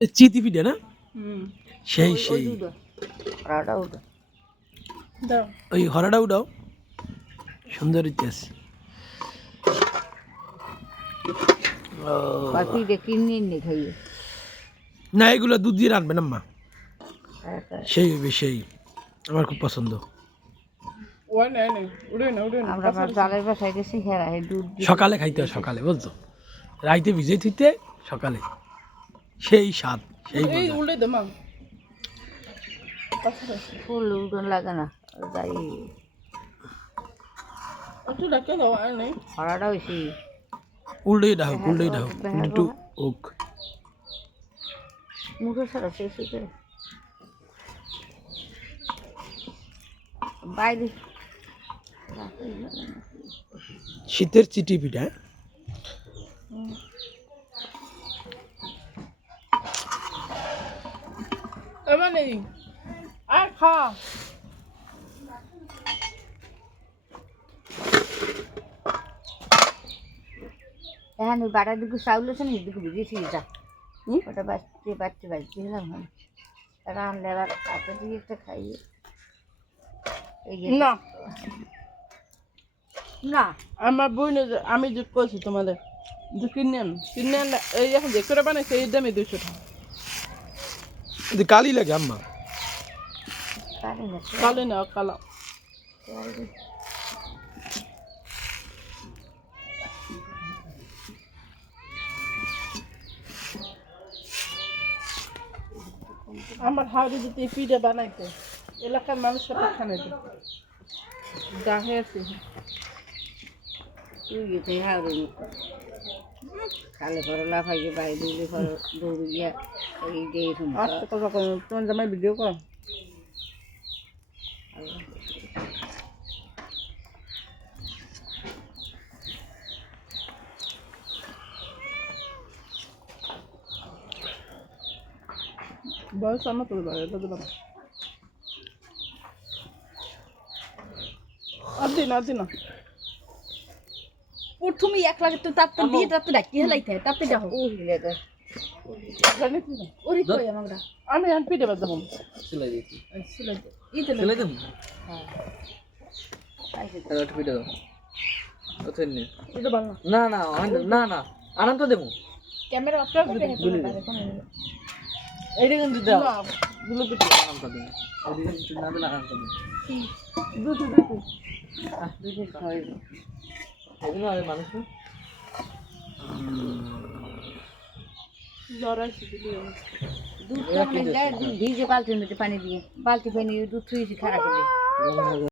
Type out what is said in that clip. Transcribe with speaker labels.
Speaker 1: চিতি পিঠে না? সেই সেই। ওই হরাটা উঠাও সুন্দর ইতিহাস।
Speaker 2: নি খাইয়ে।
Speaker 1: না এগুলো দুধ দিয়ে রাখবেন আম্মা
Speaker 2: একটা
Speaker 1: সেই হবে সেই। আমার খুব পছন্দ। সকালে খাইতে হয় সকালে বুঝছ? রাইতে ভিজে থুইতে সকালে। সেই স্বাদ সেই
Speaker 2: ফুল লাগে না যাই।
Speaker 3: একটু ডাকে দাও
Speaker 2: হয়েছি
Speaker 1: উল্টোই উল্টোই ওক
Speaker 2: মুখে সারা শেষ বাইরে।
Speaker 1: শীতের চিটি পিঠা
Speaker 3: নেই আর খা।
Speaker 2: এখন ওই বাটার দিকে চাউল আছে না এদিকে এটা? ওটা বাচ্চে বাচ্চে তারা আনলে আবার হাতে দিয়ে একটা খাইয়ে
Speaker 3: না।
Speaker 2: না।
Speaker 3: আমার বই আমি যে কইছি তোমাদের যে কিনে আন কিনে আনলে এই এখন যে করে বানাইছে এই দামে দুইশো টাকা।
Speaker 1: কিন্তু কালি লাগে আম্মা।
Speaker 2: পারে না
Speaker 3: কালো না কালো। আমার হাওড়ি দিতে পিঠে বানাইতে এলাকার মানুষের খানে গাহে আছে।
Speaker 2: তুই গেছে হাওড়ে কালে পরে লাফাইয়ে বাইরে দিলে পরে দৌড়ে গিয়া এই যে এরকম
Speaker 3: আজকে কথা কম তোমার জামাই ভিডিও কর বয়স আমার তোর বাড়ি এটা দিলাম আর দিন আর দিন
Speaker 4: প্রথমে এক লাগে তো তাপ তো দিয়ে তাপ তো ডাকি হেলাইতে তাপ তো যাও? ওরে কই
Speaker 3: আমি আর পিঠে বাদ দেবো
Speaker 4: সিলাই ইতে
Speaker 5: সেলাই দেন
Speaker 2: পাইছে তো।
Speaker 5: একটা দাও ওতে নে।
Speaker 3: এটা ভালো
Speaker 5: না না আন- না না আনন্দ দেবো।
Speaker 4: ক্যামেরা অফ করে
Speaker 5: এইটা কিন্তু দাও
Speaker 3: দুলো
Speaker 5: দেবো। ওদিকে কিছু না দেবো।
Speaker 3: দুটো দুটো।
Speaker 2: আহ, খাওয়াই
Speaker 3: আসছে দিদি
Speaker 2: দুধ ভিজে বালতির মধ্যে পানি দিয়ে বালতি পানি দুধ থুয়েছি খারাপ করে